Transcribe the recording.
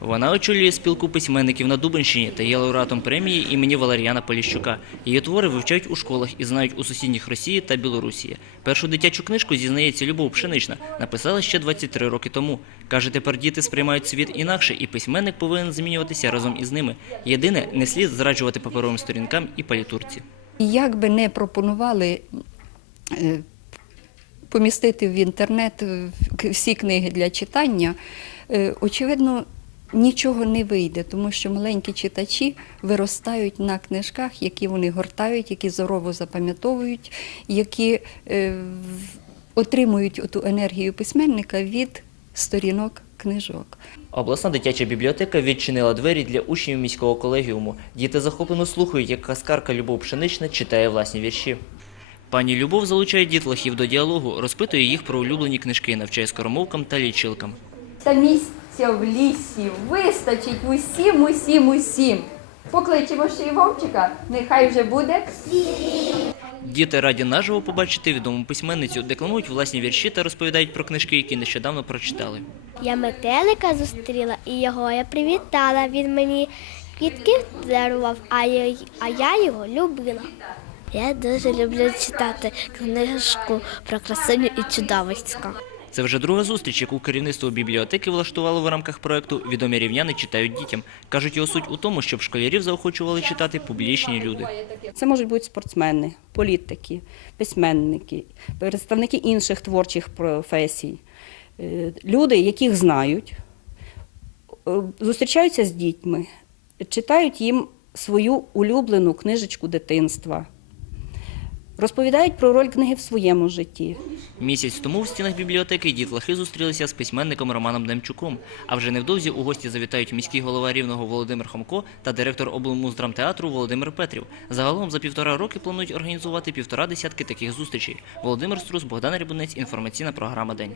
Вона очолює спілку письменників на Дубенщині та є лауреатом премії імені Валеріана Поліщука. Її твори вивчають у школах і знають у сусідніх Росії та Білорусі. Першу дитячу книжку зізнається Любов Пшенична. Написала ще 23 роки тому. Каже, тепер діти сприймають світ інакше, і письменник повинен змінюватися разом із ними. Єдине, не слід зраджувати паперовим сторінкам і палітурці. Як би не пропонували е, помістити в інтернет всі книги для читання, е, очевидно, нічого не вийде, тому що маленькі читачі виростають на книжках, які вони гортають, які зорово запам'ятовують, які е, отримують ту енергію письменника від сторінок книжок. Обласна дитяча бібліотека відчинила двері для учнів міського колегіуму. Діти захоплено слухають, як казкарка Любов Пшенична читає власні вірші. Пані Любов залучає дітлахів до діалогу, розпитує їх про улюблені книжки, навчає скоромовкам та лічилкам. Та місця в лісі вистачить усім, усім, усім. Покличемо ще й вовчика, нехай вже буде. Діти раді наживо побачити відому письменницю, декламують власні вірші та розповідають про книжки, які нещодавно прочитали. Я метелика зустріла і його я привітала. Він мені квітки дарував, а я, а я його любила. Я дуже люблю читати книжку про красуню і чудовисько. Це вже друга зустріч, яку керівництво бібліотеки влаштувало в рамках проекту Відомі рівняни читають дітям. кажуть, його суть у тому, щоб школярів заохочували читати публічні люди. Це можуть бути спортсмени, політики, письменники, представники інших творчих професій, Е, люди, яких знають, е, зустрічаються з дітьми, читають їм свою улюблену книжечку дитинства, розповідають про роль книги в своєму житті. Місяць тому в стінах бібліотеки дітлахи зустрілися з письменником Романом Демчуком. А вже невдовзі у гості завітають міський голова рівного Володимир Хомко та директор облмуздрамтеатру Володимир Петрів. Загалом за півтора роки планують організувати півтора десятки таких зустрічей. Володимир Струс, Богдан Рябунець, інформаційна програма День.